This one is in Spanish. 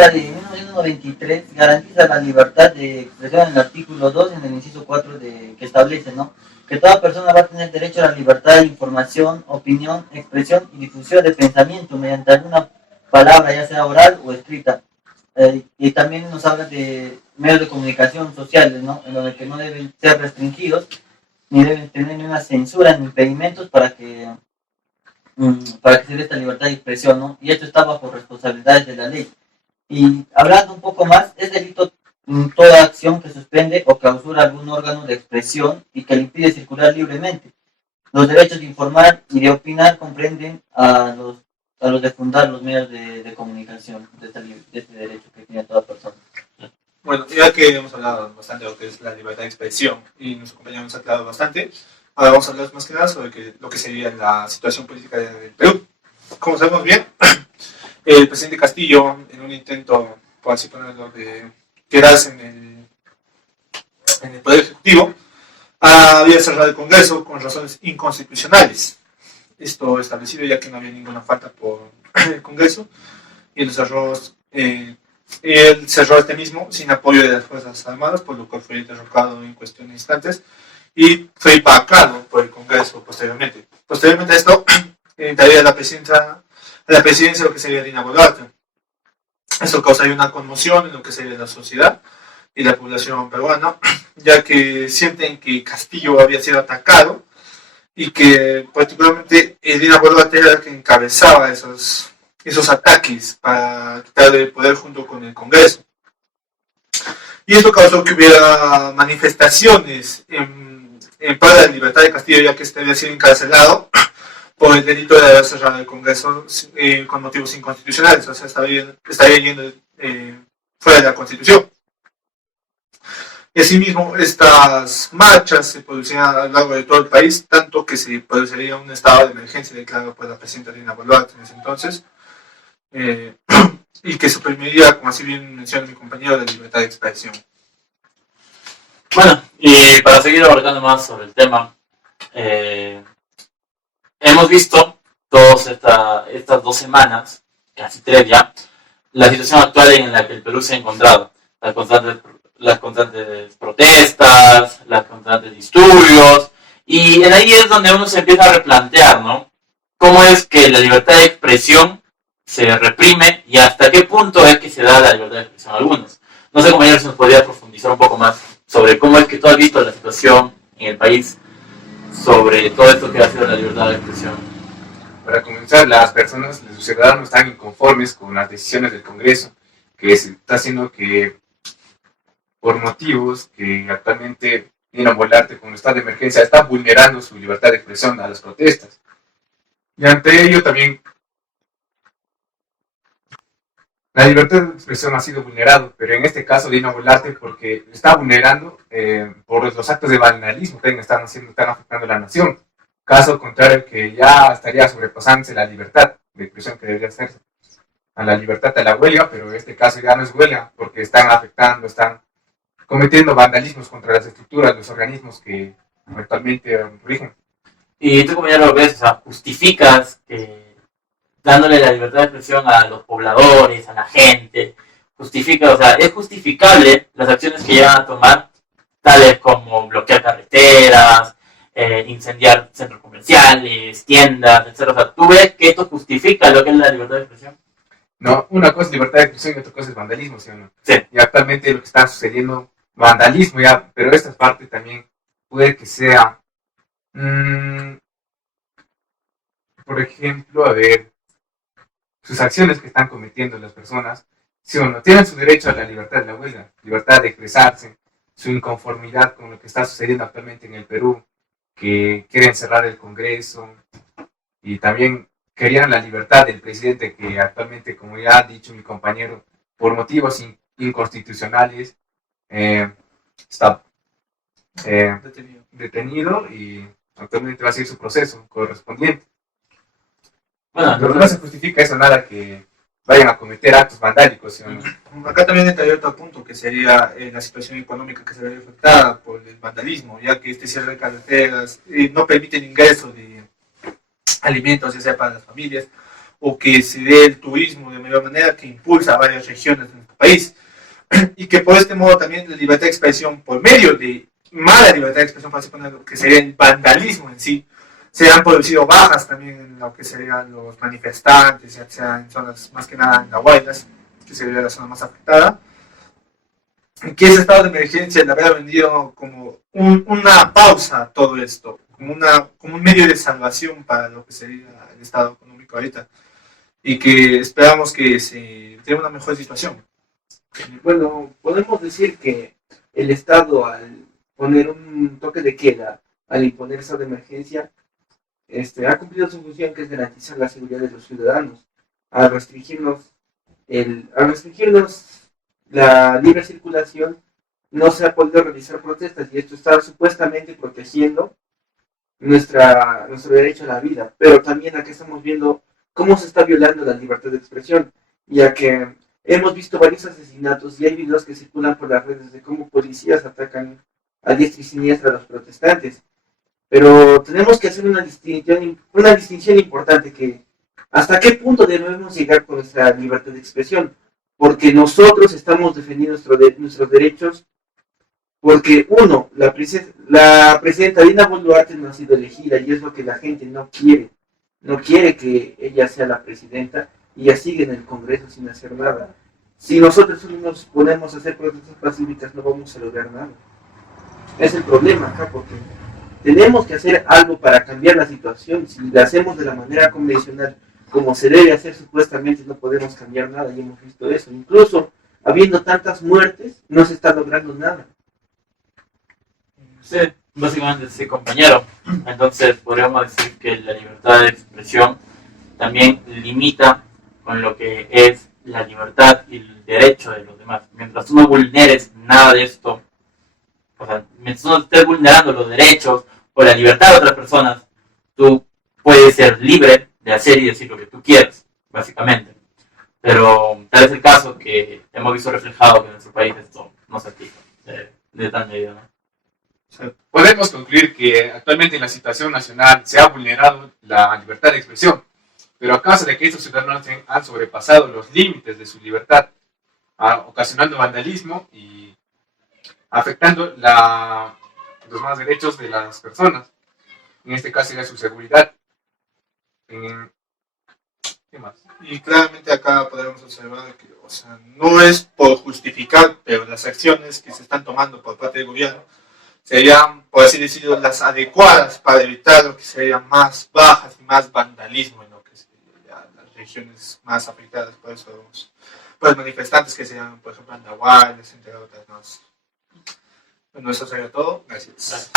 Política de 1993 garantiza la libertad de expresión en el artículo 2 en el inciso 4 que establece, ¿no?, que toda persona va a tener derecho a la libertad de información, opinión, expresión y difusión de pensamiento mediante alguna palabra, ya sea oral o escrita. Y también nos habla de medios de comunicación sociales, ¿no?, en los que no deben ser restringidos, ni deben tener ni una censura ni impedimentos para que se dé esta libertad de expresión, ¿no? Y esto está bajo responsabilidades de la ley. Y hablando un poco más, es delito toda acción que suspende o clausura algún órgano de expresión y que le impide circular libremente. Los derechos de informar y de opinar comprenden a los de fundar los medios de comunicación, de este derecho que tiene toda persona. Bueno, ya que hemos hablado bastante de lo que es la libertad de expresión y nuestro compañero nos ha aclarado bastante, ahora vamos a hablar más que nada sobre lo que sería la situación política del Perú. Como sabemos bien, el presidente Castillo, en un intento, por así ponerlo, de quedarse en el Poder Ejecutivo, había cerrado el Congreso con razones inconstitucionales. Esto establecido ya que no había ninguna falta por el Congreso, y lo cerró, él cerró este mismo sin apoyo de las Fuerzas Armadas, por lo cual fue derrocado en cuestión de instantes y fue vacado por el Congreso posteriormente. Posteriormente a esto, entraría a la presidencia lo que sería Dina Boluarte. Esto causaría una conmoción en lo que sería la sociedad y la población peruana, ya que sienten que Castillo había sido atacado y que particularmente Dina Boluarte era la que encabezaba esos ataques para quitarle el poder junto con el Congreso. Y esto causó que hubiera manifestaciones en pro de la libertad de Castillo, ya que este había sido encarcelado por el delito de haber cerrado el Congreso con motivos inconstitucionales, o sea, estaría yendo fuera de la Constitución. Y asimismo, estas marchas se producirían a lo largo de todo el país, tanto que se produciría un estado de emergencia declarado por la presidenta Dina Boluarte en ese entonces, y que suprimiría, como así bien menciona mi compañero, la libertad de expresión. Bueno, y para seguir abarcando más sobre el tema, hemos visto todas estas 2 semanas, casi 3 ya, la situación actual en la que el Perú se ha encontrado. Las constantes protestas, las constantes disturbios, y en ahí es donde uno se empieza a replantear, ¿no? ¿Cómo es que la libertad de expresión se reprime y hasta qué punto es que se da la libertad de expresión a algunos? No sé, compañeros, si nos podría profundizar un poco más sobre cómo es que tú has visto la situación en el país sobre todo esto que ha sido la libertad de expresión. Para comenzar, las personas, los ciudadanos están inconformes con las decisiones del Congreso, que se está haciendo que, por motivos que actualmente Dina Boluarte con el estado de emergencia está vulnerando su libertad de expresión a las protestas. Y ante ello también la libertad de expresión ha sido vulnerado, pero en este caso Dina Boluarte porque está vulnerando por los actos de vandalismo que están afectando a la nación. Caso contrario que ya estaría sobrepasándose la libertad de expresión que debería hacerse a la libertad de la huelga, pero en este caso ya no es huelga porque están cometiendo vandalismos contra las estructuras, los organismos que actualmente rigen. Y tú, compañero, lo ves, o sea, justificas que dándole la libertad de expresión a los pobladores, a la gente, o sea, es justificable las acciones que llevan a tomar, tales como bloquear carreteras, incendiar centros comerciales, tiendas, etc. O sea, ¿tú ves que esto justifica lo que es la libertad de expresión? No, una cosa es libertad de expresión y otra cosa es vandalismo, ¿sí o no? Sí. Y actualmente lo que está sucediendo, vandalismo ya, pero esta parte también puede que sea, por ejemplo, a ver, sus acciones que están cometiendo las personas, ¿sí o no? Tienen su derecho a la libertad de la huelga, libertad de expresarse, su inconformidad con lo que está sucediendo actualmente en el Perú, que quieren cerrar el Congreso, y también querían la libertad del presidente que actualmente, como ya ha dicho mi compañero, por motivos inconstitucionales, está detenido y actualmente va a seguir su proceso correspondiente. Bueno, pero no se justifica eso nada que vayan a cometer actos vandálicos, ¿sí o no? Acá también entraría otro punto, que sería la situación económica que se ve afectada por el vandalismo, ya que este cierre de carreteras no permite el ingreso de alimentos, ya sea para las familias o que se dé el turismo de mayor manera que impulsa a varias regiones de nuestro país. Y que por este modo también la libertad de expresión, por medio de mala libertad de expresión, para poner lo que sería el vandalismo en sí, se han producido bajas también en lo que serían los manifestantes, ya sea en zonas más que nada en La Guayas, que sería la zona más afectada, que ese estado de emergencia le habría vendido como una pausa a todo esto, como un medio de salvación para lo que sería el estado económico ahorita, y que esperamos que se tenga una mejor situación. Bueno, podemos decir que el Estado, al poner un toque de queda, al imponer estado de emergencia, ha cumplido su función, que es garantizar la seguridad de los ciudadanos, al restringirnos la libre circulación. No se ha podido realizar protestas y esto está supuestamente protegiendo nuestro derecho a la vida, pero también aquí estamos viendo cómo se está violando la libertad de expresión, ya que hemos visto varios asesinatos y hay videos que circulan por las redes de cómo policías atacan a diestra y siniestra a los protestantes. Pero tenemos que hacer una distinción importante, que hasta qué punto debemos llegar con nuestra libertad de expresión, porque nosotros estamos defendiendo nuestros derechos, porque uno, la presidenta Dina Boluarte no ha sido elegida y es lo que la gente no quiere que ella sea la presidenta y ella sigue en el Congreso sin hacer nada. Si nosotros solo nos ponemos a hacer protestas pacíficas, no vamos a lograr nada. Es el problema acá, porque tenemos que hacer algo para cambiar la situación. Si la hacemos de la manera convencional, como se debe hacer supuestamente, no podemos cambiar nada, y hemos visto eso. Incluso habiendo tantas muertes, no se está logrando nada. Sí, básicamente sí, compañero. Entonces podríamos decir que la libertad de expresión también limita con lo que es la libertad y el derecho de los demás. Mientras tú no vulneres nada de esto, o sea, mientras tú no estés vulnerando los derechos o la libertad de otras personas, tú puedes ser libre de hacer y decir lo que tú quieras, básicamente. Pero tal es el caso que hemos visto reflejado que en nuestro país esto no se aplica de tal medida, ¿no? Podemos concluir que actualmente en la situación nacional se ha vulnerado la libertad de expresión, pero a causa de que estos ciudadanos han sobrepasado los límites de su libertad, ocasionando vandalismo y afectando los más derechos de las personas, en este caso era su seguridad. ¿Qué más? Y claramente acá podemos observar que, o sea, no es por justificar, pero las acciones que se están tomando por parte del gobierno serían, por así decirlo, las adecuadas para evitar lo que serían más bajas y más vandalismo en lo que serían las regiones más afectadas por esos por los manifestantes que serían, por ejemplo, Andahuaylas, entre otras más. Bueno, eso sería todo. Gracias.